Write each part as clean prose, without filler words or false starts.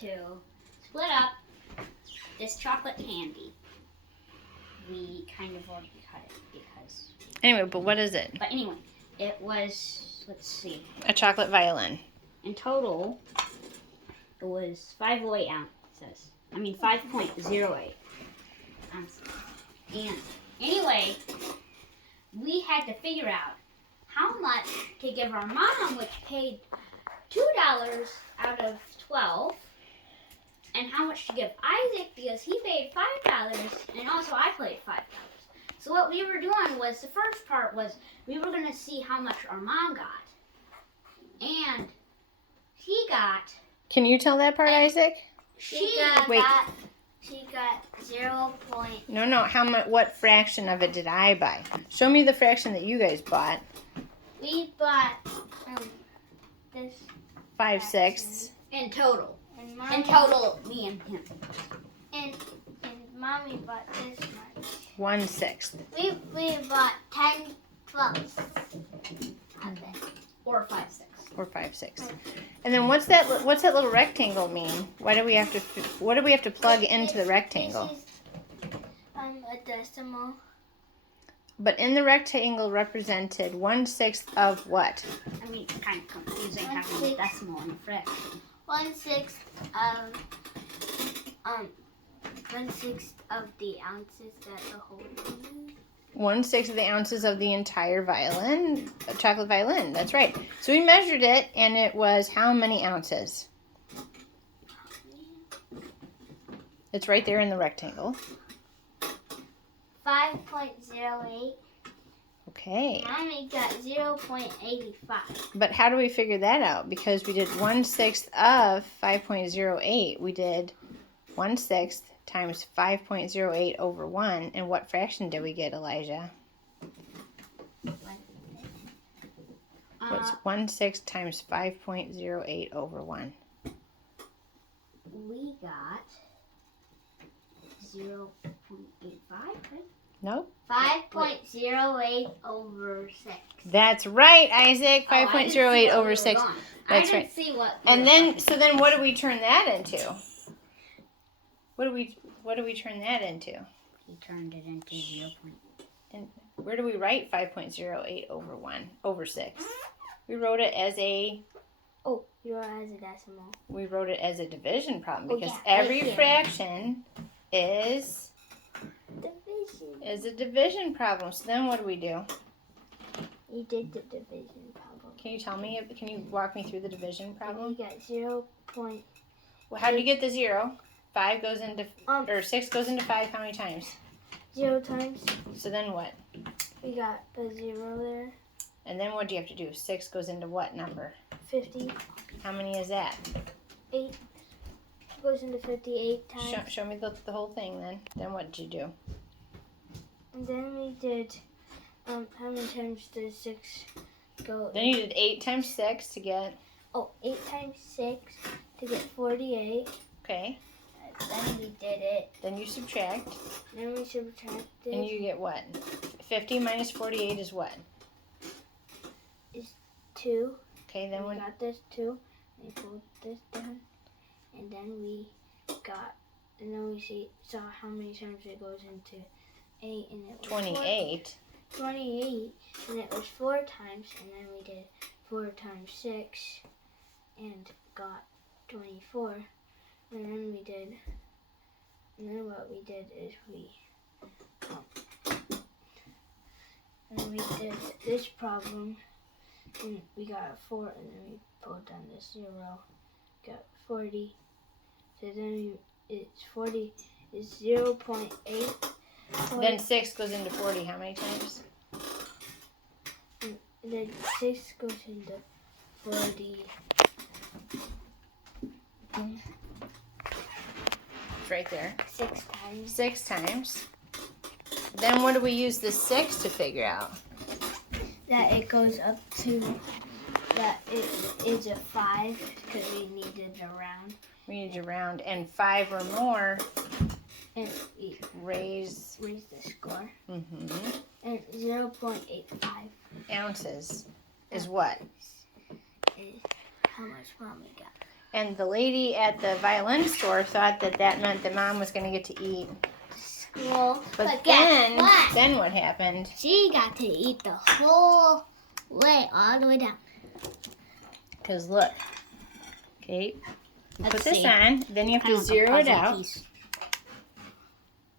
to split up this chocolate candy. We kind of already cut it because... Anyway, but what is it? But anyway, it was, let's see. A chocolate violin. In total, it was 508 ounces. I mean 5.08 ounces. And anyway, we had to figure out how much to give our mom, which paid $2 out of 12, and how much to give Isaac because he paid $5, and also I paid $5. So what we were doing was, the first part was we were going to see how much our mom got. And he got... Can you tell that part, Isaac? She got 0. No. How much? What fraction of it did I buy? Show me the fraction that you guys bought. We bought this 5/6. In total. and mommy, In total, me and him. and mommy bought this much. 1/6. We bought 10 12 of it. Or 5/6. Or 5/6. And then what's that little rectangle mean? What do we have to plug into the rectangle? This is a decimal. But in the rectangle represented 1/6 of what? I mean, it's kind of confusing having a decimal and a fraction. 1/6 of 1/6 of the ounces that the whole thing. 1/6 of the ounces of the entire violin, chocolate violin. That's right. So we measured it, and it was how many ounces? It's right there in the rectangle. 5.08. Okay. Mommy got 0.85. But how do we figure that out? Because we did 1/6 of 5.08. We did 1/6 times 5.08 over 1. And what fraction did we get, Elijah? What's 1/6 times 5.08 over 1? We got 0.85, right? Nope. 5.08 over 6. That's right, Isaac. 5.08 over 6. That's I right. didn't see what. And then, so then what do we turn that into? What do we turn that into? He turned it into 0. And where do we write 5.08 over 1 over 6? We wrote it as a Oh, you're as a decimal. we wrote it as a division problem Oh, because yeah, every right here. fraction is Division. a division problem. So then what do we do? You did the division problem. Can you tell me? Can you walk me through the division And problem? you got 0. Well, how do you get the 0? 5 goes into Um, 6 goes into 5 how many times? 0 times. So then what? We got the 0 there. And then what do you have to do? 6 goes into what number? 50. How many is that? 8 goes into 58 times. Show me the whole thing then. Then what did you do? And then we did, how many times does 6 go? Then you did 8 times 6 to get, 8 times 6 to get 48. okay. Then we did it. Then you subtract. Then we subtracted. And you get what? 50 minus 48 is what? 2. Okay, then We what? got this 2. We pulled this down. And then we saw how many times it goes into 8. And it was 28. 28. And it was 4 times. And then we did 4 times 6. And got 24. And then what we did is we did this problem, and we got a 4, and then we pulled down this 0, got 40. So then it's 40 is 0.8. Then 6 goes into 40 how many times? And then 6 goes into 40. It's right there. 6 times. 6 times. Then what do we use the 6 to figure out? That it goes up to, that it is a 5 because we needed a round. We need to round. And 5 or more, And we raise the score. mm-hmm, And 0.85 ounces is what? is how much Mommy got. And the lady at the violin store thought that meant that Mom was going to get to eat. Well, But guess then, what? then what happened? She got to eat the whole way, all the way down. Because look, okay, you Let's put this see. on, then you have I to want the zero it puzzle out. piece.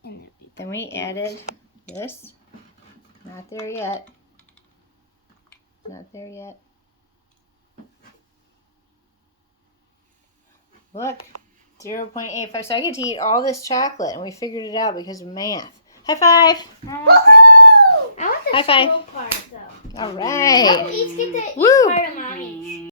And then we- Then we added this. Not there yet. Not there yet. Look, 0.85. So I get to eat all this chocolate, and we figured it out because of math. High five! I want the High five. scroll part though. All We'll right. each get to eat Woo. part of mommy.